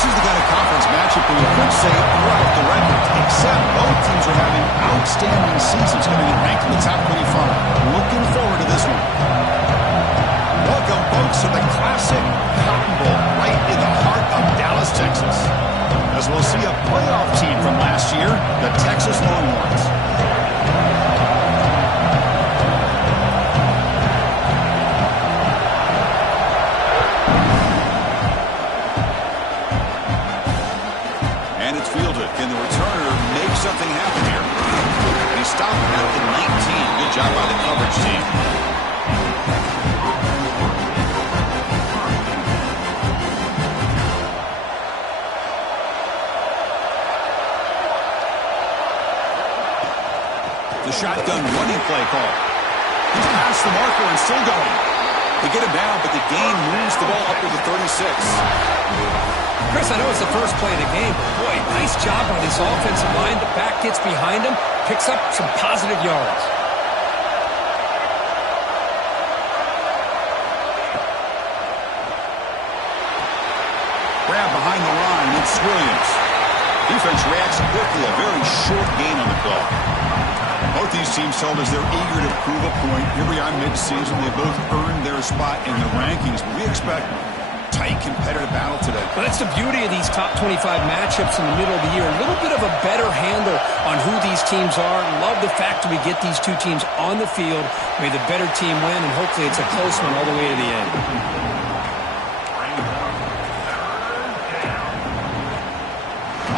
This is the kind of conference matchup where you could say right off the record, except both teams are having outstanding seasons, coming in ranked in the top 25. Looking forward to this one. Welcome, folks, to the classic Cotton Bowl right in the heart of Dallas, Texas. As we'll see a playoff team from last year, the Texas Longhorns. And it's fielded. Can the returner make something happen here? He stopped at the 19. Good job by the coverage team. The shotgun running play call. He's past the marker and still going. They get him down, but the gain moves the ball up to the 36. Chris, I know it's the first play of the game, but boy, nice job on this offensive line. The back gets behind him, picks up some positive yards. Grab behind the line, it's Williams. Defense reacts quickly, a very short gain on the play. Both these teams told us they're eager to prove a point. Here we are mid-season. They both earned their spot in the rankings, but we expect tight competitive battle today. Well, that's the beauty of these top 25 matchups in the middle of the year. A little bit of a better handle on who these teams are. Love the fact that we get these two teams on the field. May the better team win, and hopefully it's a close one all the way to the end.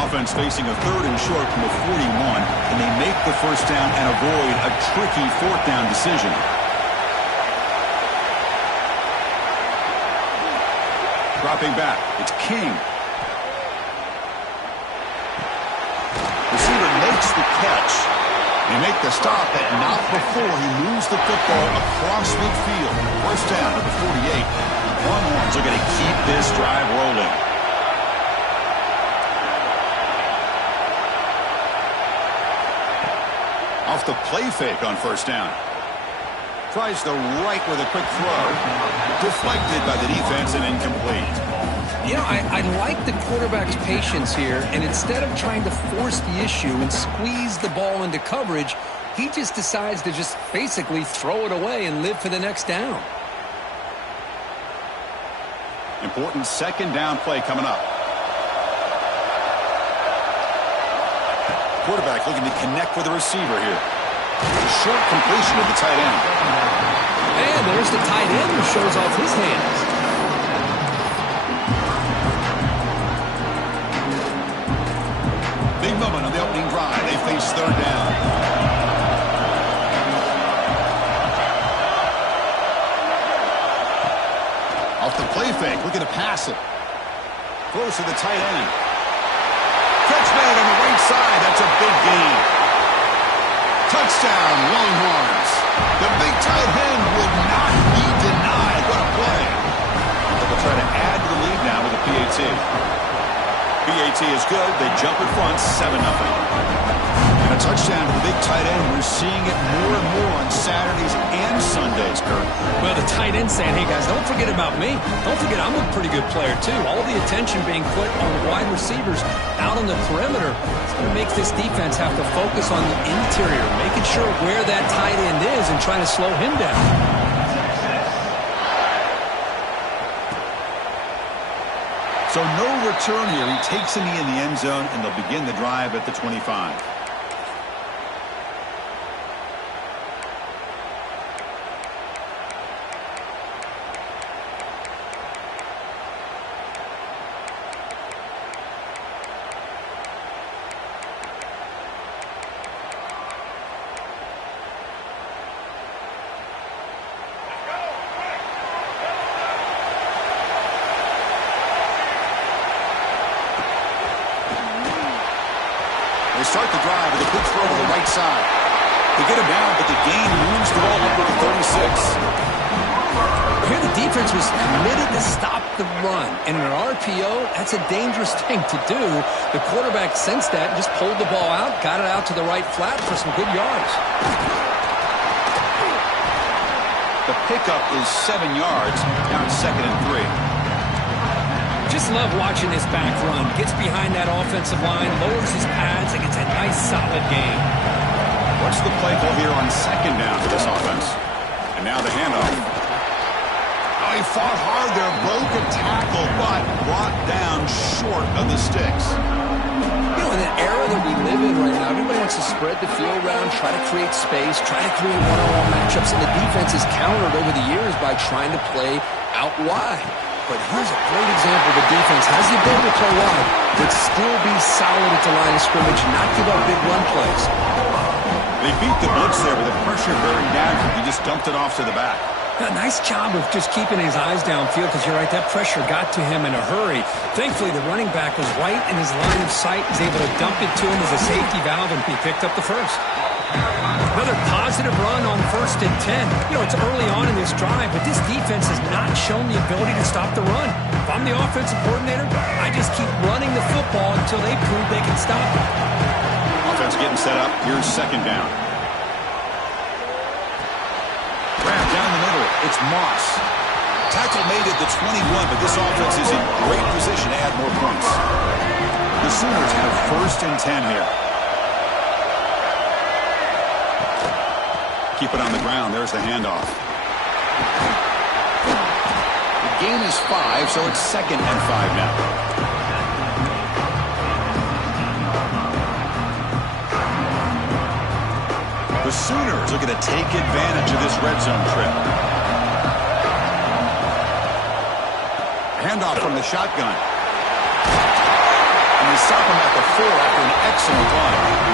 Offense facing a third and short from the 41, and they make the first down and avoid a tricky fourth down decision. Dropping back, it's King. Receiver makes the catch. They make the stop, but not before he moves the football across midfield. First down to the 48. Longhorns are going to keep this drive rolling. Off the play fake on first down. Tries the right with a quick throw. Deflected by the defense and incomplete. You know, I like the quarterback's patience here, and instead of trying to force the issue and squeeze the ball into coverage, he just decides to just basically throw it away and live for the next down. Important second down play coming up. Quarterback looking to connect with the receiver here. A short completion of the tight end. And there's the tight end who shows off his hands. Big moment on the opening drive. They face third down. Off the play fake, looking to pass it. Throws to the tight end. Catch made on the right side. That's a big gain. Touchdown, Longhorns. The big tight end will not be denied. What a play. They'll try to add to the lead now with a PAT. PAT is good. They jump in front, 7-0. And a touchdown to the big tight end. We're seeing it more and more on Saturdays and Sundays, Kurt. Well, the tight end saying, hey, guys, don't forget about me. Don't forget I'm a pretty good player, too. All the attention being put on the wide receivers out on the perimeter. It's going to make this defense have to focus on the interior, making sure where that tight end is and trying to slow him down. So no return here. He takes a knee in the end zone, and they'll begin the drive at the 25. They start the drive with a quick throw to the right side. They get him down, but the gain moves the ball up to the 36. Here the defense was committed to stop the run. And in an RPO, that's a dangerous thing to do. The quarterback sensed that and just pulled the ball out, got it out to the right flat for some good yards. The pickup is 7 yards, down 2nd and 3. just love watching this back run. Gets behind that offensive line, lowers his pads, and gets a nice, solid gain. What's the play call here on second down for this offense? And now the handoff. Oh, he fought hard there, broke a tackle, but brought down short of the sticks. You know, in the era that we live in right now, everybody wants to spread the field around, try to create space, try to create one-on-one matchups, and the defense is countered over the years by trying to play out wide. But here's a great example. The defense has the ability to play wide, but still be solid at the line of scrimmage, not give up big run plays. They beat the blitz there, but the pressure bearing down. He just dumped it off to the back. A nice job of just keeping his eyes downfield, because you're right, that pressure got to him in a hurry. Thankfully, the running back was right in his line of sight. He's able to dump it to him as a safety valve, and he picked up the first. Another positive run on 1st and 10. You know, it's early on in this drive, but this defense has not shown the ability to stop the run. If I'm the offensive coordinator, I just keep running the football until they prove they can stop it. Offense getting set up. Here's second down. Grab down the middle. It's Moss. Tackle made at the 21, but this offense is in great position to add more points. The Sooners have 1st and 10 here. Keep it on the ground. There's the handoff. The gain is 5, so it's 2nd and 5 now. The Sooners looking to take advantage of this red zone trip. Handoff from the shotgun. And they stop him at the 4 after an excellent run.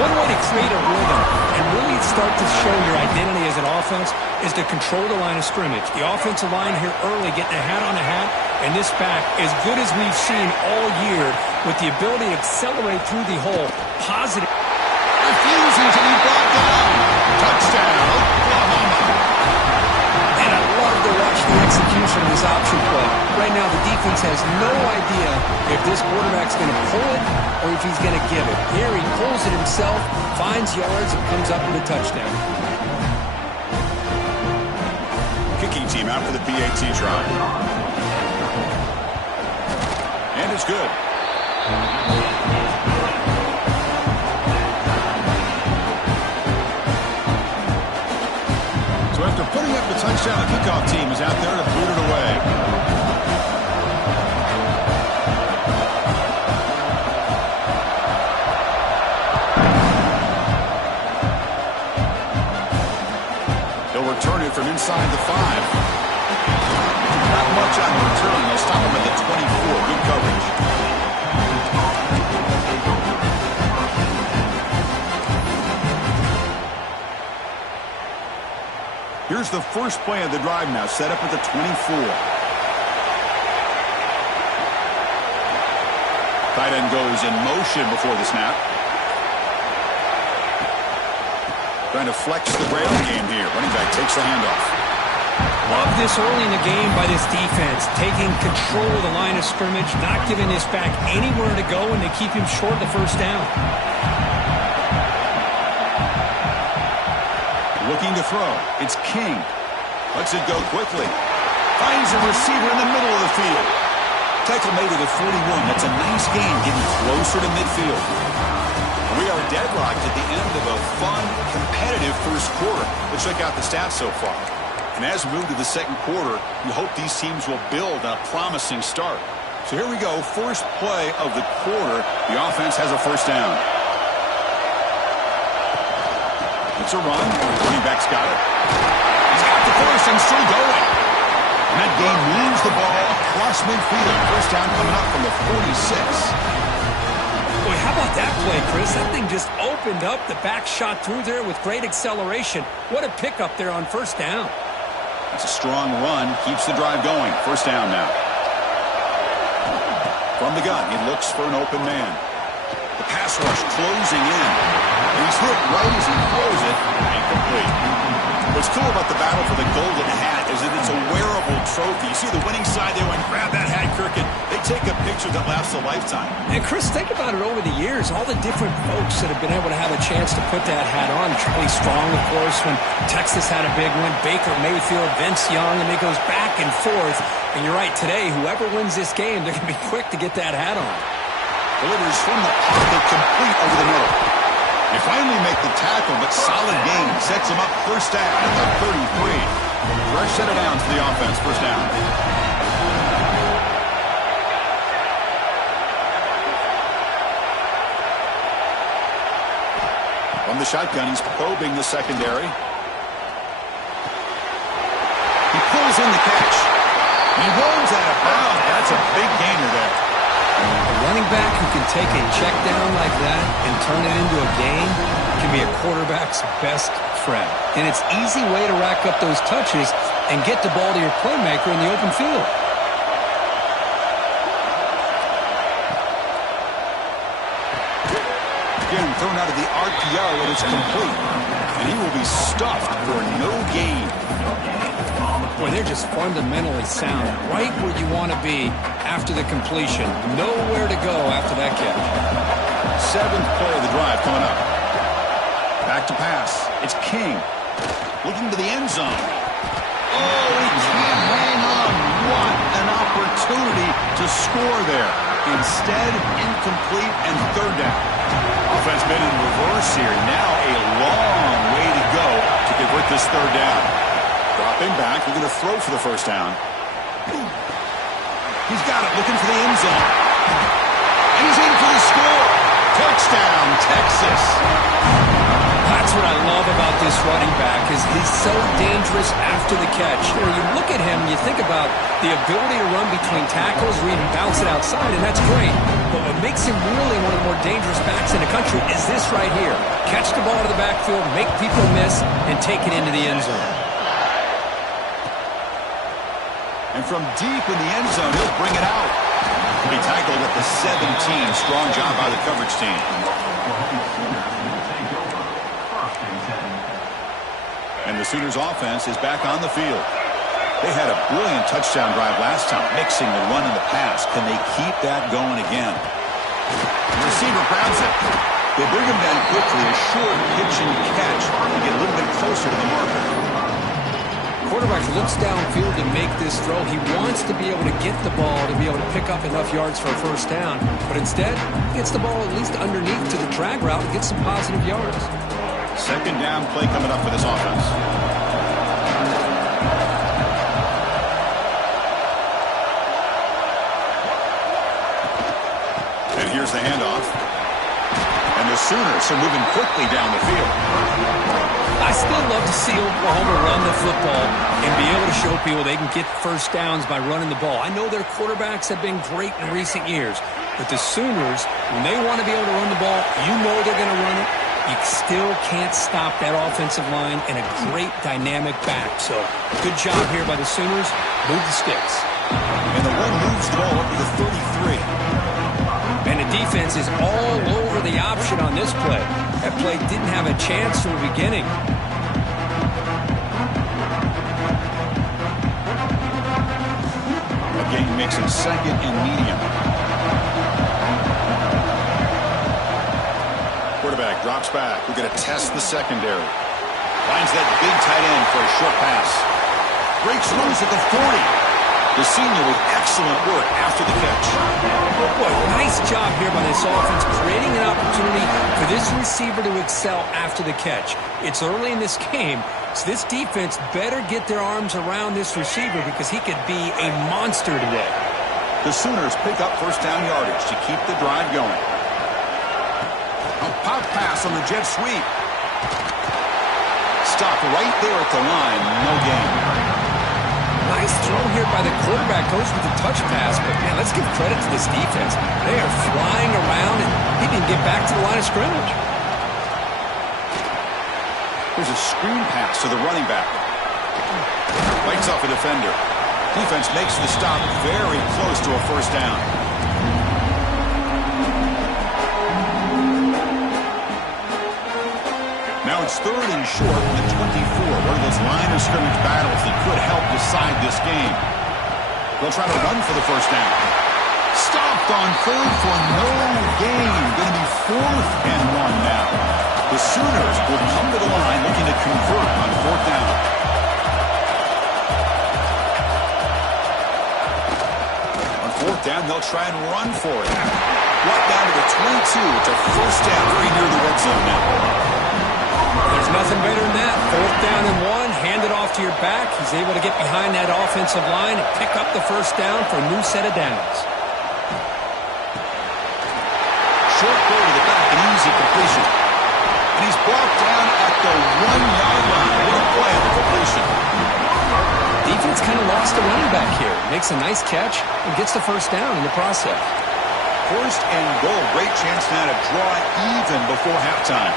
One way to create a rhythm and really start to show your identity as an offense is to control the line of scrimmage. The offensive line here early getting a hat on a hat, and this back, as good as we've seen all year, with the ability to accelerate through the hole. Positive. Refusing to be brought down. Touchdown, Oklahoma. And I love to watch the execution of this option play. Right now, the defense has no idea if this quarterback's going to pull it or if he's going to give it. Here, he pulls it himself, finds yards, and comes up with a touchdown. Kicking team out for the PAT try. And it's good. So after putting up the touchdown, the kickoff team is out there to boot it away. They'll return it from inside the 5. Not much on the return. They'll stop him at the 24. Good coverage. Here's the first play of the drive now, set up at the 24. Tight end goes in motion before the snap. Trying to flex the ground game here. Running back takes the handoff. Love this early in the game by this defense, taking control of the line of scrimmage, not giving this back anywhere to go, and they keep him short of the first down. Looking to throw. It's King. Lets it go quickly. Finds a receiver in the middle of the field. Tackle made it at 41. That's a nice gain, getting closer to midfield. We are deadlocked at the end of a fun, competitive first quarter. Let's check out the stats so far. And as we move to the second quarter, we hope these teams will build on a promising start. So here we go. First play of the quarter. The offense has a first down. It's a run. Running back's got it. He's got the first and still going. And that game moves the ball across midfield. First down coming up from the 46. Boy, how about that play, Chris? That thing just opened up. The back shot through there with great acceleration. What a pickup there on first down. It's a strong run. Keeps the drive going. First down now. From the gun, he looks for an open man. The pass rush closing in. And he's hit right as he throws it. Incomplete. What's cool about the battle for the golden hat is that it's a wearable trophy. You see the winning side there, and grab that hat, Kirk, and they take a picture future that lasts a lifetime. And Chris, think about it over the years, all the different folks that have been able to have a chance to put that hat on. Charlie Strong, of course, when Texas had a big one. Baker Mayfield, Vince Young, and it goes back and forth. And you're right, today, whoever wins this game, they're going to be quick to get that hat on. Delivers from the pocket, complete over the middle. They finally make the tackle, but solid gain. Sets them up first down at the 33. Fresh set of downs for the offense, first down. From the shotgun, he's probing the secondary. He pulls in the catch. He rolls out of bounds. That's a big gainer there. A running back who can take a check down like that and turn it into a gain can be a quarterback's best friend. And it's an easy way to rack up those touches and get the ball to your playmaker in the open field. Again, thrown out of the RPO, and it's complete. And he will be stuffed for no gain. Boy, they're just fundamentally sound. Right where you want to be after the completion. Nowhere to go after that catch. Seventh play of the drive coming up. Back to pass. It's King. Looking to the end zone. Oh, he can't hang on. What an opportunity to score there. Instead, incomplete and third down. Offense been in reverse here. Now a long way to go to convert this third down. Dropping back. We're going to throw for the first down. He's got it. Looking for the end zone. And he's in for the score. Touchdown, Texas. That's what I love about this running back is he's so dangerous after the catch. You know, you look at him, you think about the ability to run between tackles or even bounce it outside, and that's great. But what makes him really one of the more dangerous backs in the country is this right here. Catch the ball to the backfield, make people miss, and take it into the end zone. And from deep in the end zone, he'll bring it out. He'll be tackled at the 17. Strong job by the coverage team. And the Sooners offense is back on the field. They had a brilliant touchdown drive last time, mixing the run and the pass. Can they keep that going again? The receiver grabs it. They bring him down quickly, a short pitch and catch to get a little bit closer to the marker. Quarterback looks downfield to make this throw. He wants to be able to get the ball to be able to pick up enough yards for a first down. But instead, he gets the ball at least underneath to the drag route and gets some positive yards. Second down play coming up for this offense. And here's the handoff. And the Sooners are moving quickly down the field. I still love to see Oklahoma run the football and be able to show people they can get first downs by running the ball. I know their quarterbacks have been great in recent years, but the Sooners, when they want to be able to run the ball, you know they're going to run it. You still can't stop that offensive line and a great dynamic back. So, good job here by the Sooners. Move the sticks. And the one moves the ball up to the 33. And the defense is all over the option on this play. That play didn't have a chance from the beginning. A gain mixing second and medium. Quarterback drops back. We're going to test the secondary. Finds that big tight end for a short pass. Breaks loose at the 40. The senior with excellent work after the catch. Boy, nice job here by this offense, creating an opportunity for this receiver to excel after the catch. It's early in this game, so this defense better get their arms around this receiver because he could be a monster today. The Sooners pick up first down yardage to keep the drive going. A pop pass on the jet sweep. Stopped right there at the line, no gain. Nice throw here by the quarterback. Goes with the touch pass, but man, let's give credit to this defense. They are flying around, and he didn't get back to the line of scrimmage. There's a screen pass to the running back. Fights off a defender. Defense makes the stop very close to a first down. Now it's third and short from the 24. One of those line of scrimmage battles that could help decide this game. They'll try to run for the first down. Stopped on third for no gain. Going to be 4th and 1 now. The Sooners will come to the line looking to convert on 4th down. On 4th down, they'll try and run for it. Brought down to the 22. It's a first down very near the red zone now. There's nothing better than that. 4th down and 1. Hand it off to your back. He's able to get behind that offensive line and pick up the first down for a new set of downs. Short throw to the back, an easy completion. And he's brought down at the 1-yard line. What a play on the completion. Defense kind of lost the running back here. Makes a nice catch and gets the first down in the process. 1st and goal. Great chance now to draw even before halftime.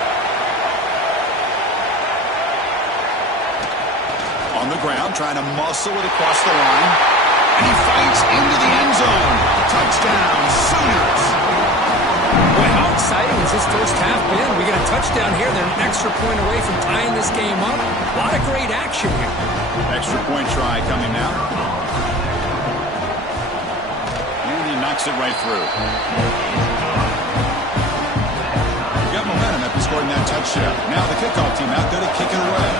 On the ground, trying to muscle it across the line. And he fights into the end zone. Touchdown, Sooners. Boy, how exciting has this first half been? We get a touchdown here. They're an extra point away from tying this game up. A lot of great action here. Extra point try coming now. And he knocks it right through. Got momentum after scoring that touchdown. Now the kickoff team out there to kick it away.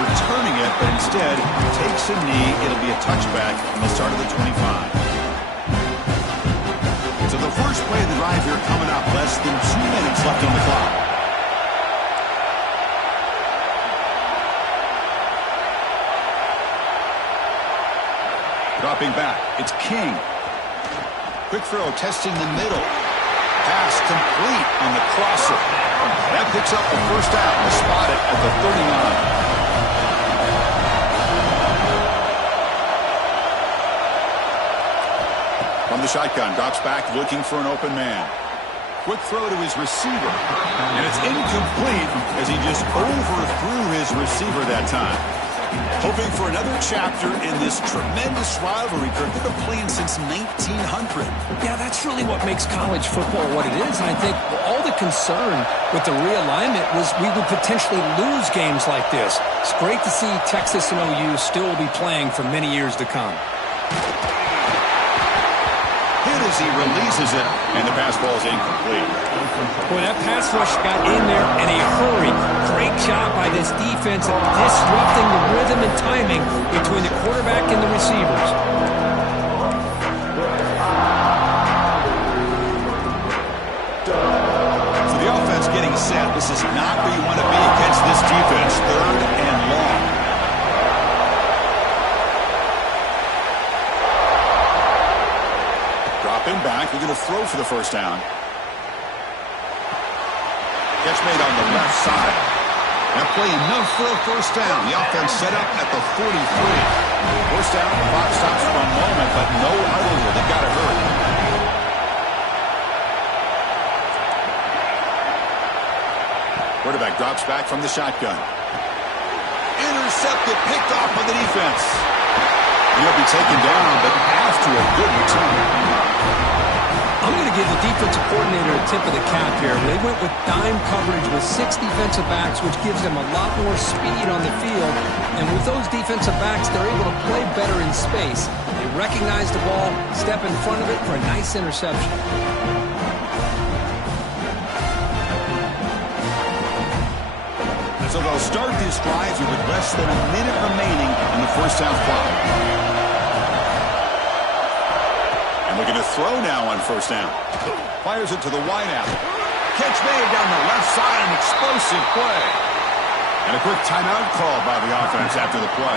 Returning it, but instead takes a knee. It'll be a touchback from the start of the 25. So the first play of the drive here coming up. Less than 2 minutes left on the clock. Dropping back, it's King. Quick throw, testing the middle. Pass complete on the crosser. That picks up the first down. They spot it at the 39. From the shotgun, drops back, looking for an open man. Quick throw to his receiver. And it's incomplete as he just overthrew his receiver that time. Hoping for another chapter in this tremendous rivalry. Kirk, they've been playing since 1900. Yeah, that's really what makes college football what it is. And I think all the concern with the realignment was we would potentially lose games like this. It's great to see Texas and OU still be playing for many years to come. Hit as he releases it, and the pass ball is incomplete. Boy, that pass rush got in there in a hurry. Great job by this defense of disrupting the rhythm and timing between the quarterback and the receivers. So the offense getting set. This is not where you want to be against this defense. 3rd and long. Dropping back, we're going to throw for the first down. Catch made on the left side. That play enough for a first down. The offense set up at the 43. First down, the clock stops for a moment, but no huddle here. They've got to hurry. Quarterback drops back from the shotgun. Intercepted, picked off by the defense. He'll be taken down, but after a good return. I'm going to give the defensive coordinator a tip of the cap here. They went with dime coverage with 6 defensive backs, which gives them a lot more speed on the field. And with those defensive backs, they're able to play better in space. They recognize the ball, step in front of it for a nice interception. So they'll start this drive here with less than a minute remaining in the first half clock. And looking to throw now on first down. Fires it to the wideout. Catch made down the left side, an explosive play. And a quick timeout called by the offense after the play.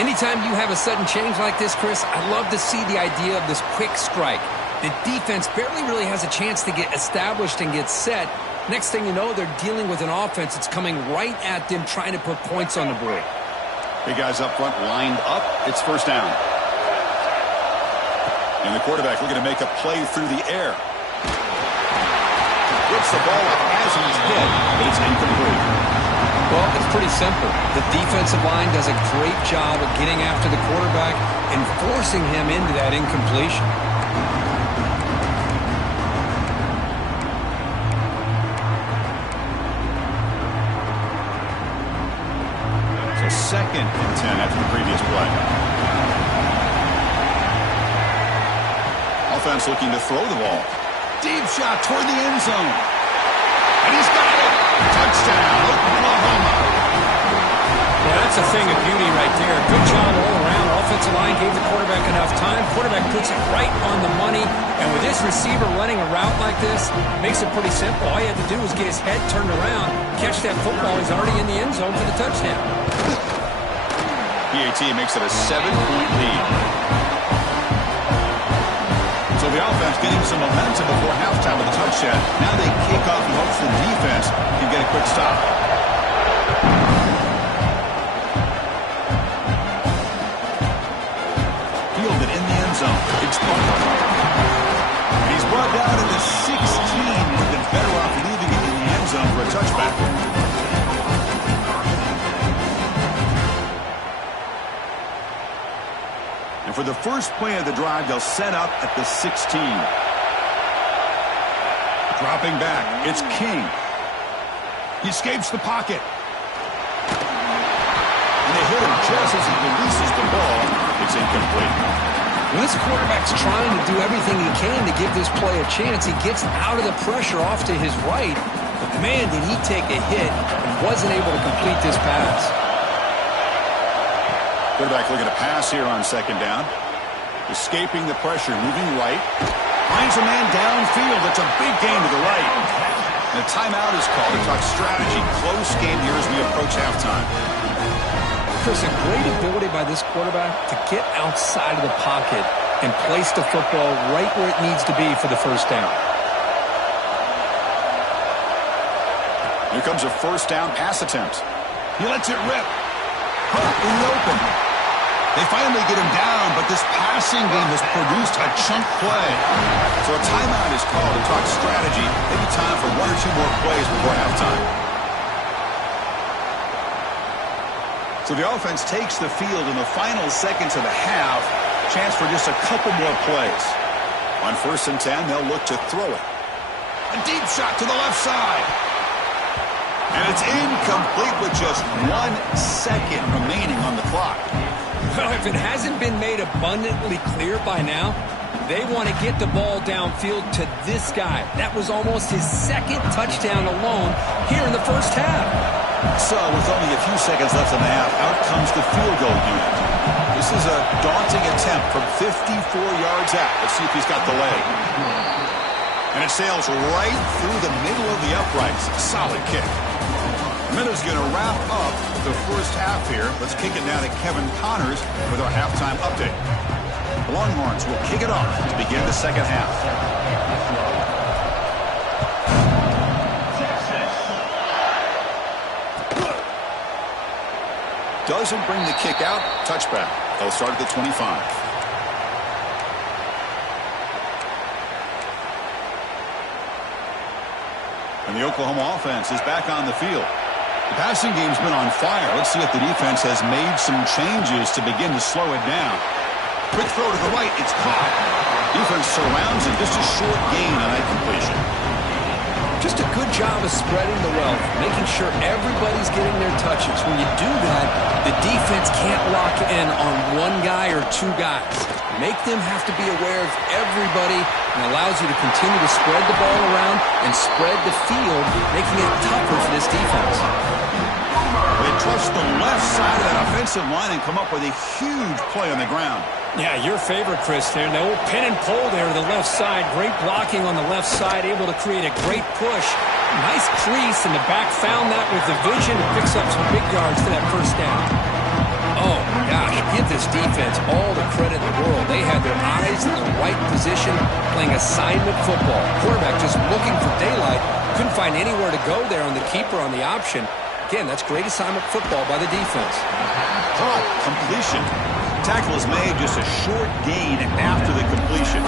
Anytime you have a sudden change like this, Chris, I love to see the idea of this quick strike. The defense barely really has a chance to get established and get set. Next thing you know, they're dealing with an offense that's coming right at them, trying to put points on the board. Big guys up front lined up. It's first down. And the quarterback looking to make a play through the air. Whips the ball up as he's hit, but it's incomplete. Well, it's pretty simple. The defensive line does a great job of getting after the quarterback and forcing him into that incompletion. 2nd and 10 after the previous play. Offense looking to throw the ball. Deep shot toward the end zone. And he's got it. Touchdown, Oklahoma. Yeah, that's a thing of beauty right there. Good job all around. Offensive line gave the quarterback enough time. Quarterback puts it right on the money. And with this receiver running a route like this, makes it pretty simple. All he had to do was get his head turned around, catch that football. He's already in the end zone for the touchdown. PAT makes it a 7-point lead. So the offense getting some momentum before halftime with a touchdown. Now they kick off and hopes the defense can get a quick stop. Fielded in the end zone. It's Butler. He's brought down at the 16. He's been better off leaving it in the end zone for a touchback. And for the first play of the drive, they'll set up at the 16. Dropping back, it's King. He escapes the pocket. And they hit him just as he releases the ball. It's incomplete. When this quarterback's trying to do everything he can to give this play a chance, he gets out of the pressure off to his right. But man, did he take a hit and wasn't able to complete this pass. Quarterback looking to pass here on 2nd down. Escaping the pressure, moving right. Finds a man downfield. It's a big gain to the right. And a timeout is called to talk strategy. Close game here as we approach halftime. Chris, a great ability by this quarterback to get outside of the pocket and place the football right where it needs to be for the first down. Here comes a 1st down pass attempt. He lets it rip. In the open. They finally get him down, but this passing game has produced a chunk play. So a timeout is called to talk strategy. Maybe time for 1 or 2 more plays before halftime. So the offense takes the field in the final seconds of the half. Chance for just a couple more plays. On 1st and 10, they'll look to throw it. A deep shot to the left side. And it's incomplete with just 1 second remaining on the clock. Well, if it hasn't been made abundantly clear by now, they want to get the ball downfield to this guy. That was almost his 2nd touchdown alone here in the first half. So with only a few seconds left in the half, out comes the field goal unit. This is a daunting attempt from 54 yards out. Let's see if he's got the leg. And it sails right through the middle of the uprights. Solid kick. Miller's going to wrap up the first half here. Let's kick it now to Kevin Connors with our halftime update. The Longhorns will kick it off to begin the second half. Doesn't bring the kick out. Touchback. They'll start at the 25. And the Oklahoma offense is back on the field. The passing game's been on fire. Let's see if the defense has made some changes to begin to slow it down. Quick throw to the right. It's caught. Defense surrounds it. Just a short gain on that completion. Just a good job of spreading the wealth, making sure everybody's getting their touches. When you do that, the defense can't lock in on 1 guy or 2 guys. Make them have to be aware of everybody, and allows you to continue to spread the ball around and spread the field, making it tougher for this defense. They trust the left side of that offensive line and come up with a huge play on the ground. Yeah, your favorite, Chris, there. The old pin and pull there to the left side. Great blocking on the left side, able to create a great push. Nice crease, and the back found that with the vision and picks up some big yards for that first down. Oh, my gosh, give this defense all the credit in the world. They had their eyes in the right position, playing assignment football. Quarterback just looking for daylight. Couldn't find anywhere to go there on the keeper on the option. Again, that's great assignment football by the defense. Caught. Completion. Tackle is made, just a short gain after the completion.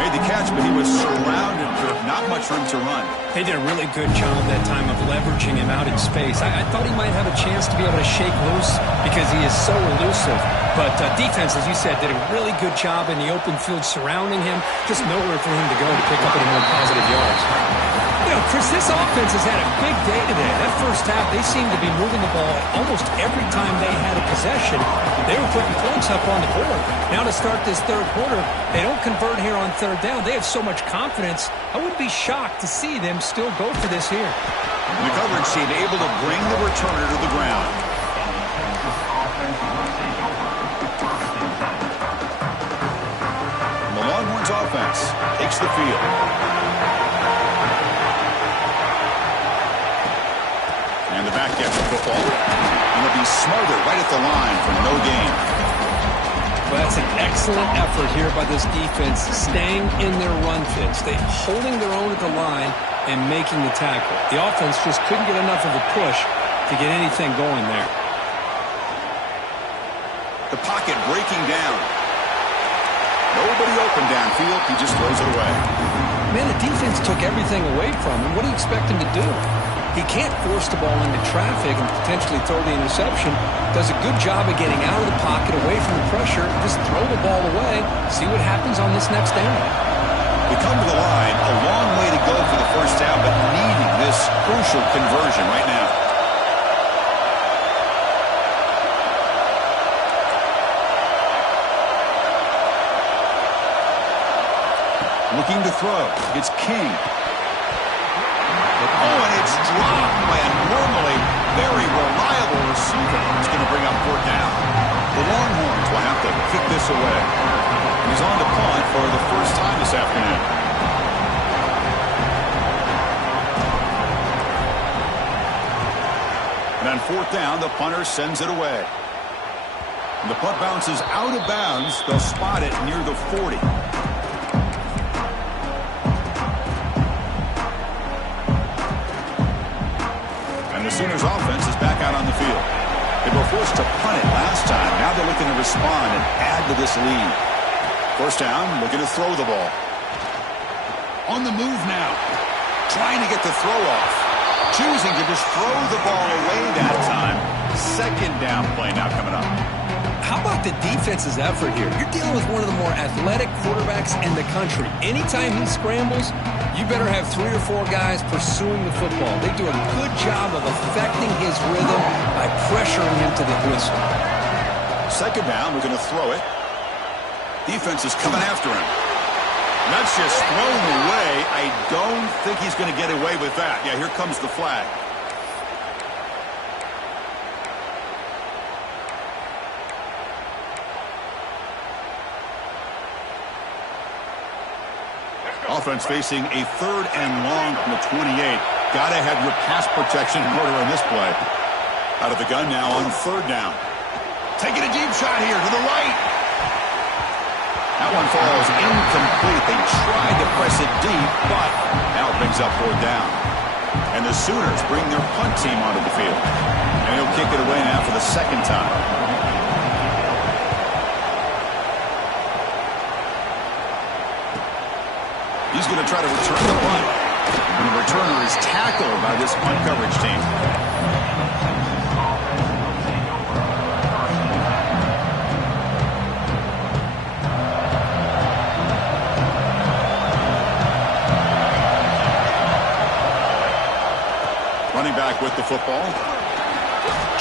Made the catch, but he was surrounded for not much room to run. They did a really good job that time of leveraging him out in space. I thought he might have a chance to be able to shake loose because he is so elusive. But defense, as you said, did a really good job in the open field surrounding him. Just nowhere for him to go to pick up any more positive yards. Chris, this offense has had a big day today. That first half, they seemed to be moving the ball almost every time they had a possession. They were putting points up on the board. Now to start this third quarter, they don't convert here on third down. They have so much confidence. I wouldn't be shocked to see them still go for this here. The coverage team able to bring the returner to the ground. The Longhorns offense takes the field. And the back gets the football. And it'll be smothered right at the line for no gain. Well, that's an excellent effort here by this defense, staying in their run fits. They holding their own at the line and making the tackle. The offense just couldn't get enough of a push to get anything going there. The pocket breaking down. Nobody open downfield. He just throws it away. Man, the defense took everything away from him. What do you expect him to do? He can't force the ball into traffic and potentially throw the interception. Does a good job of getting out of the pocket, away from the pressure. Just throw the ball away. See what happens on this next down. They come to the line, a long way to go for the first down, but needing this crucial conversion right now. Looking to throw. It's King. Oh, and it's dropped by a normally very reliable receiver. It's going to bring up fourth down. The Longhorns will have to kick this away. And he's on to punt for the first time this afternoon. And on fourth down, the punter sends it away. And the punt bounces out of bounds. They'll spot it near the 40. The Sooners offense is back out on the field. They were forced to punt it last time. Now they're looking to respond and add to this lead. First down, looking to throw the ball. On the move now. Trying to get the throw off. Choosing to just throw the ball away that time. Second down play now coming up. How about the defense's effort here? You're dealing with one of the more athletic quarterbacks in the country. Anytime he scrambles, you better have 3 or 4 guys pursuing the football. They do a good job of affecting his rhythm by pressuring him to the whistle. Second down, we're going to throw it. Defense is coming after him. That's just thrown away. I don't think he's going to get away with that. Yeah, here comes the flag. Offense facing a third and long from the 28. Got to have your pass protection in order on this play. Out of the gun now on third down. Taking a deep shot here to the right. That one falls incomplete. They tried to press it deep, but now it brings up fourth down. And the Sooners bring their punt team onto the field. And he'll kick it away now for the second time. He's going to try to return the punt. And the returner is tackled by this punt coverage team. Running back with the football.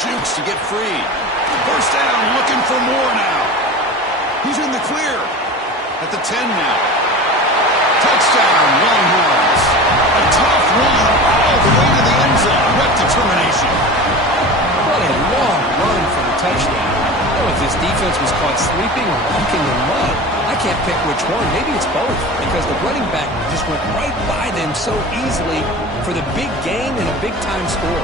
Jukes to get free. First down, looking for more now. He's in the clear. At the 10 now. Touchdown, Longhorns. A tough run all the way to the end zone. What determination. What a long run for the touchdown. Oh, if this defense was caught sleeping or walking in mud, I can't pick which one. Maybe it's both, because the running back just went right by them so easily for the big gain and a big-time score.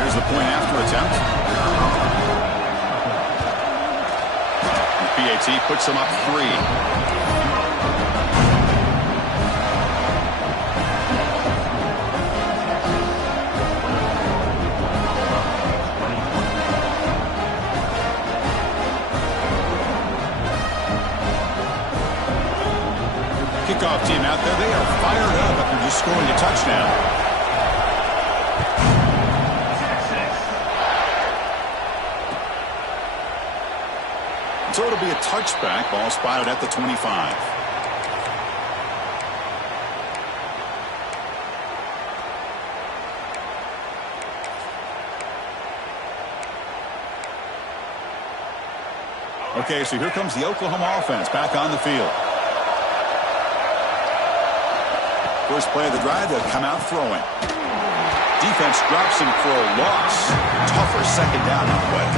Here's the point after attempt. PAT puts them up 3. Kickoff team out there, they are fired up after just scoring a touchdown. So it'll be a touchback. Ball spotted at the 25. Okay, so here comes the Oklahoma offense back on the field. First play of the drive, they'll come out throwing. Defense drops him for a loss. Tougher second down on the way.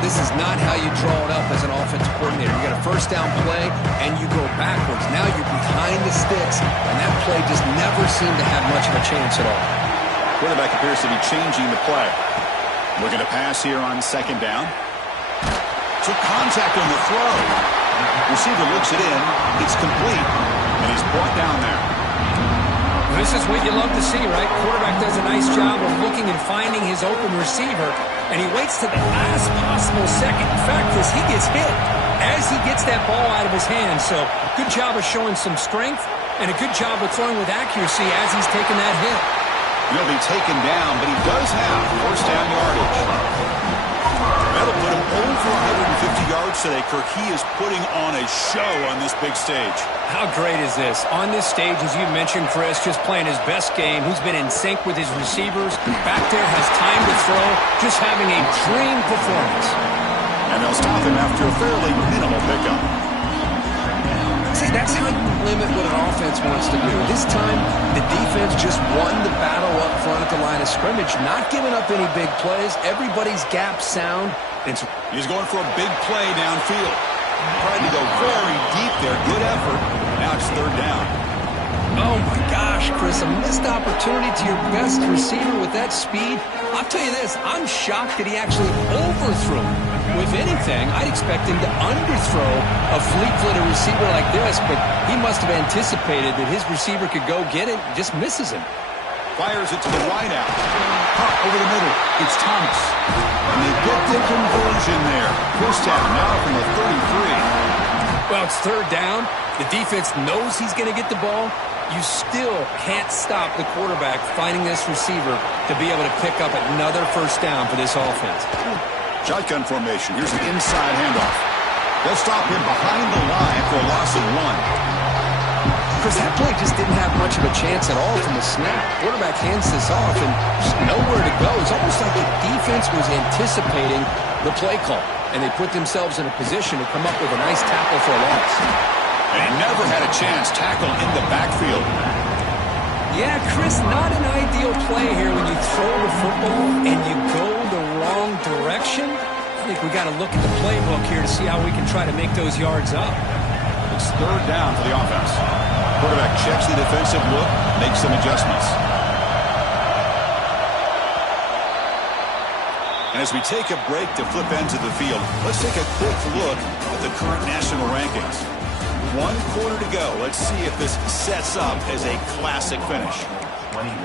This is not how you draw it up as an offensive coordinator. You got a first down play, and you go backwards. Now you're behind the sticks, and that play just never seemed to have much of a chance at all. Quarterback appears to be changing the play. Looking to pass here on second down. Took contact on the throw. Receiver looks it in. It's complete, and he's brought down there. This is what you love to see, right? Quarterback does a nice job of looking and finding his open receiver, and he waits to the last possible second. In fact, as he gets hit, as he gets that ball out of his hands. So good job of showing some strength and a good job of throwing with accuracy as he's taking that hit. He'll be taken down, but he does have first down yardage. That'll put him over 150 yards today. Kirk, he is putting on a show on this big stage. How great is this? On this stage, as you mentioned, Chris, just playing his best game. He's been in sync with his receivers. Back there, has time to throw. Just having a dream performance. And they'll stop him after a fairly minimal pickup. See, that's how you limit what an offense wants to do. This time, the defense just won the battle up front at the line of scrimmage, not giving up any big plays. Everybody's gap sound. He's going for a big play downfield. Trying to go very deep there. Good effort. Now it's third down. Oh, my gosh, Chris, a missed opportunity to your best receiver with that speed. I'll tell you this, I'm shocked that he actually overthrew him. If anything, I'd expect him to underthrow a fleet-footed receiver like this, but he must have anticipated that his receiver could go get it and just misses him. Fires it to the wideout. Hop over the middle. It's Thomas. And they get the conversion there. First down now from the 33. Well, it's third down. The defense knows he's going to get the ball. You still can't stop the quarterback finding this receiver to be able to pick up another first down for this offense. Shotgun formation. Here's an inside handoff. They'll stop him behind the line for a loss of 1. Chris, that play just didn't have much of a chance at all from the snap. Quarterback hands this off and just nowhere to go. It's almost like the defense was anticipating the play call, and they put themselves in a position to come up with a nice tackle for a loss. And he never had a chance. Tackle in the backfield. Yeah, Chris, not an ideal play here when you throw the football and you go the wrong direction. I think we got to look at the playbook here to see how we can try to make those yards up. It's third down for the offense. Quarterback checks the defensive look, makes some adjustments. And as we take a break to flip ends of the field, let's take a quick look at the current national rankings. 1 quarter to go. Let's see if this sets up as a classic finish. 21.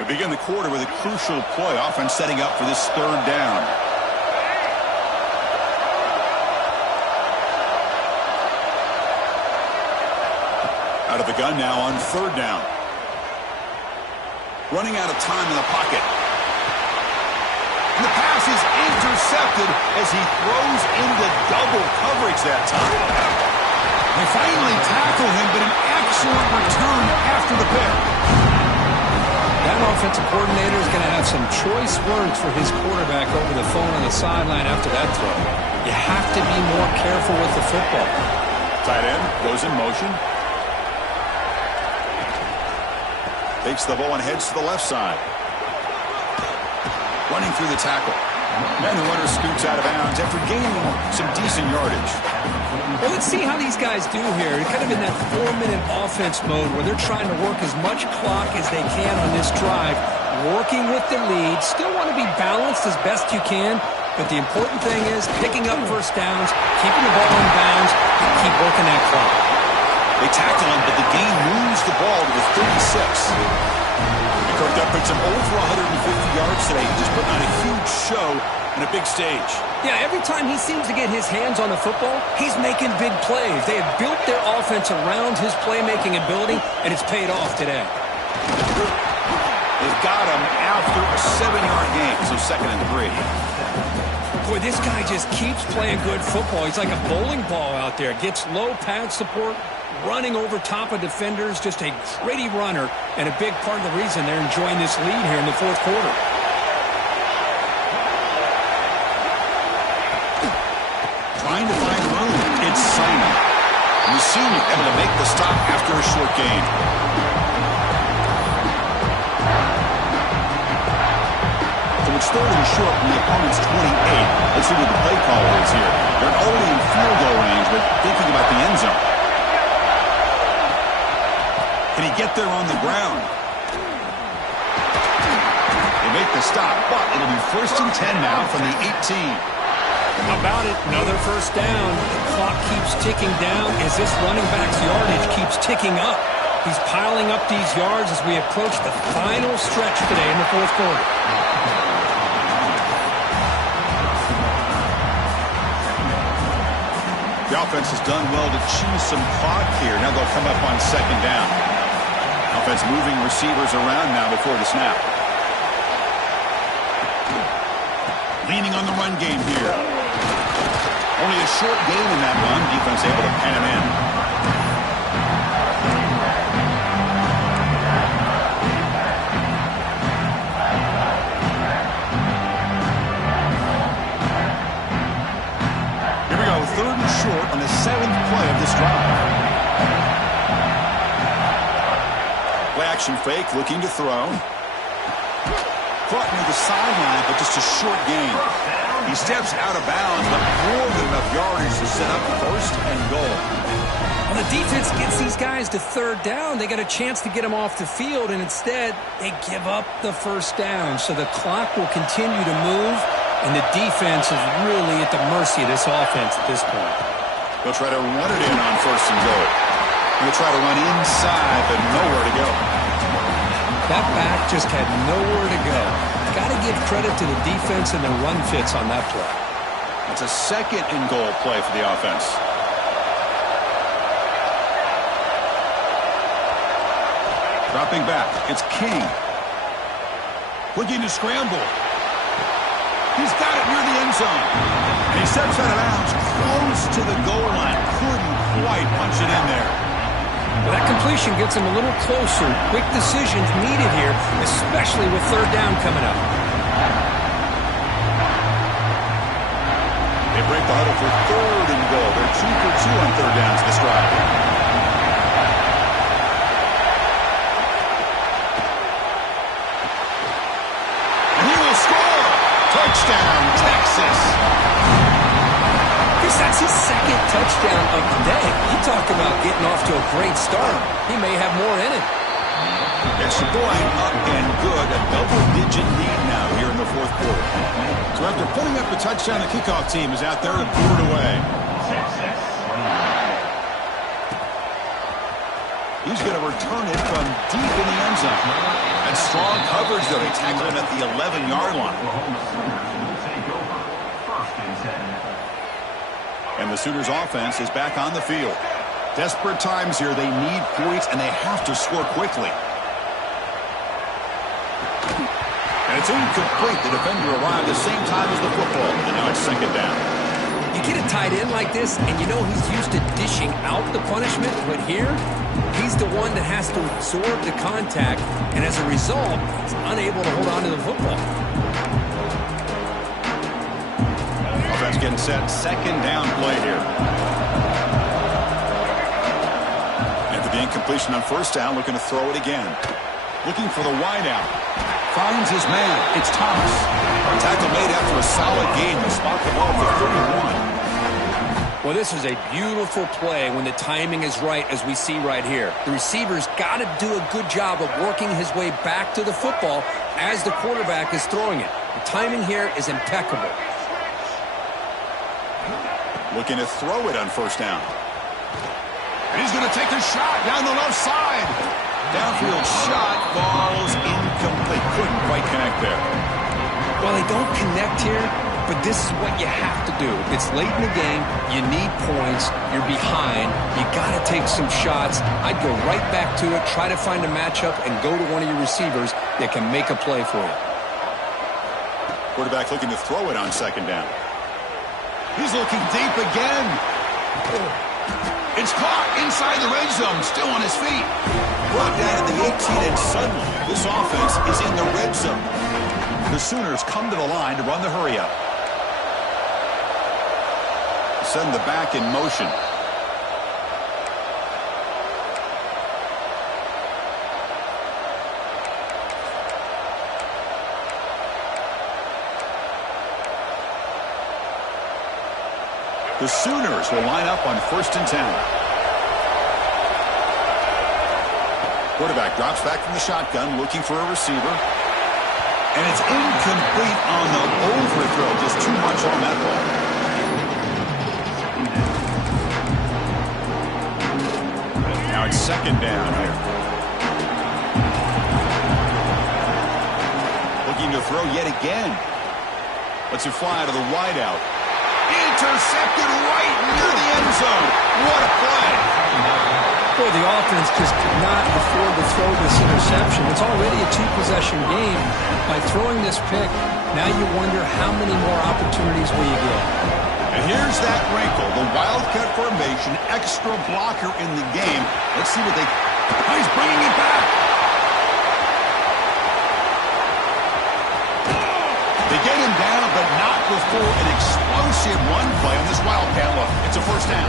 We begin the quarter with a crucial play. Offense setting up for this third down. Out of the gun now on third down. Running out of time in the pocket. And the pass is intercepted as he throws into double coverage that time. They finally tackle him, but an excellent return after the pick. That offensive coordinator is going to have some choice words for his quarterback over the phone on the sideline after that throw. You have to be more careful with the football. Tight end goes in motion. Takes the ball and heads to the left side. Running through the tackle. And the runner scoots out of bounds after gaining some decent yardage. Well, let's see how these guys do here. They're kind of in that 4-minute offense mode where they're trying to work as much clock as they can on this drive, working with the lead. Still want to be balanced as best you can, but the important thing is picking up first downs, keeping the ball in bounds, and keep working that clock. They tackle him, but the game moves the ball to the 36. Kirk, that puts him over 150 yards today. He just put on a huge show on a big stage. Yeah, every time he seems to get his hands on the football, he's making big plays. They have built their offense around his playmaking ability, and it's paid off today. They've got him after a 7-yard gain, so 2nd and 3. Boy, this guy just keeps playing good football. He's like a bowling ball out there. Gets low pad support, running over top of defenders, just a gritty runner, and a big part of the reason they're enjoying this lead here in the fourth quarter. Trying to find room. It's Simon. Mussini able to make the stop after a short gain. So it's third and short from the opponent's 28. Let's see what the play call is here. They're already in field goal range, but thinking about the end zone. Can he get there on the ground? They make the stop, but it'll be 1st and 10 now from the 18. How about it? Another first down. The clock keeps ticking down as this running back's yardage keeps ticking up. He's piling up these yards as we approach the final stretch today in the fourth quarter. The offense has done well to choose some clock here. Now they'll come up on 2nd down. Offense moving receivers around now before the snap. Leaning on the run game here. Only a short gain in that run. Defense able to pen him in. Here we go. 3rd and short on the 7th play of this drive. Play action fake, looking to throw. Caught near the sideline, but just a short gain. He steps out of bounds, but more than enough yardage to set up 1st and goal. When the defense gets these guys to 3rd down, they got a chance to get them off the field, and instead they give up the 1st down. So the clock will continue to move, and the defense is really at the mercy of this offense at this point. They'll try to run it in on 1st and goal. They'll try to run inside, but nowhere to go. That back just had nowhere to go. Got to give credit to the defense and the run fits on that play. That's a 2nd and goal play for the offense. Dropping back, it's King. Looking to scramble. He's got it near the end zone. And he steps out of bounds close to the goal line. Couldn't quite punch it in there. Well, that completion gets him a little closer. Quick decisions needed here, especially with 3rd down coming up. They break the huddle for 3rd and goal. They're 2 for 2 on 3rd downs this drive. And he will score! Touchdown, Texas! That's his 2nd touchdown of the day. You talk about getting off to a great start. He may have more in it. Extra point up and good. A double-digit lead now here in the fourth quarter. So after putting up the touchdown, the kickoff team is out there to put it away. He's going to return it from deep in the end zone. And strong coverage, though. They tackle him at the 11-yard line. And the Sooners offense is back on the field. Desperate times here. They need points, and they have to score quickly. And it's incomplete. The defender arrived the same time as the football, and now it's 2nd down. You get a tight end like this, and you know he's used to dishing out the punishment, but here, he's the one that has to absorb the contact, and as a result, he's unable to hold on to the football. Offense getting set. 2nd down play here. After the incompletion on 1st down, looking to throw it again. Looking for the wideout. Finds his man. It's Thomas. Tackle made after a solid game. He spot the ball for 31. Well, this is a beautiful play when the timing is right, as we see right here. The receiver's got to do a good job of working his way back to the football as the quarterback is throwing it. The timing here is impeccable. Looking to throw it on 1st down. And he's going to take a shot down the left side. Downfield shot falls incomplete. Couldn't quite connect there. Well, they don't connect here, but this is what you have to do. It's late in the game. You need points. You're behind. You got to take some shots. I'd go right back to it, try to find a matchup, and go to one of your receivers that can make a play for you. Quarterback looking to throw it on 2nd down. He's looking deep again. It's caught inside the red zone, still on his feet. Brought down at the 18, and suddenly this offense is in the red zone. The Sooners come to the line to run the hurry-up. Send the back in motion. The Sooners will line up on 1st and 10. Quarterback drops back from the shotgun, looking for a receiver. And it's incomplete on the overthrow. Just too much on that ball. Now it's 2nd down here. Looking to throw yet again. Lets it fly to the wideout. Intercepted right near the end zone. What a play. Boy, the offense just could not afford to throw this interception. It's already a 2-possession game. By throwing this pick, now you wonder how many more opportunities will you get. And here's that wrinkle. The Wildcat formation, extra blocker in the game. Let's see what they... Oh, he's bringing it back. They get him down, but not before an explosive run play on this Wildcat look. It's a 1st down.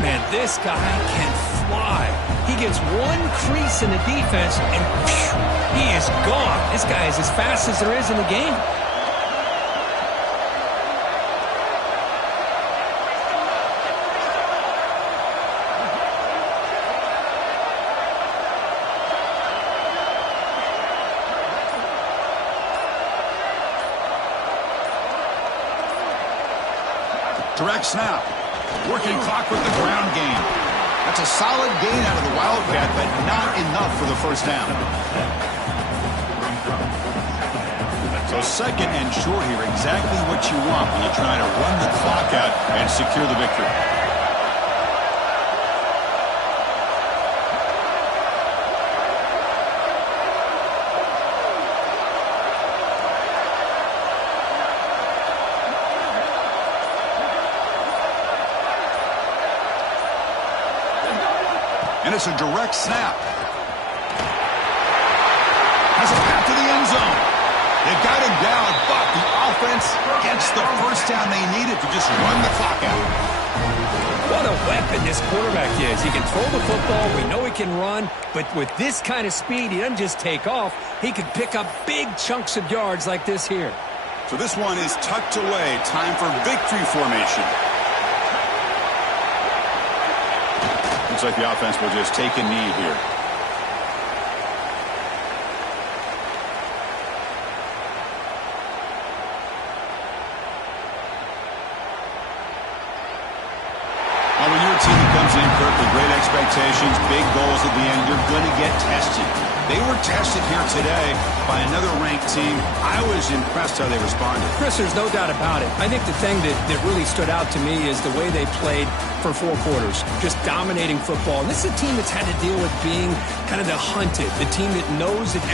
Man, this guy can fly. He gets one crease in the defense, and phew, he is gone. This guy is as fast as there is in the game. Direct snap. Working clock with the ground game. That's a solid gain out of the Wildcat, but not enough for the 1st down. So 2nd and short here, exactly what you want when you're trying to run the clock out and secure the victory. And it's a direct snap. Has a path to the end zone. They got him down, but the offense gets the 1st down they needed to just run the clock out. What a weapon this quarterback is. He can throw the football. We know he can run. But with this kind of speed, he doesn't just take off. He can pick up big chunks of yards like this here. So this one is tucked away. Time for victory formation. Looks like the offense will just take a knee here. Now, when your team comes in, Kirk, with great expectations, big goals at the end, you're going to get tested. They were tested here today by another ranked team. I was impressed how they responded. Chris, there's no doubt about it. I think the thing that really stood out to me is the way they played for 4 quarters, just dominating football. And this is a team that's had to deal with being kind of the hunted, the team that knows that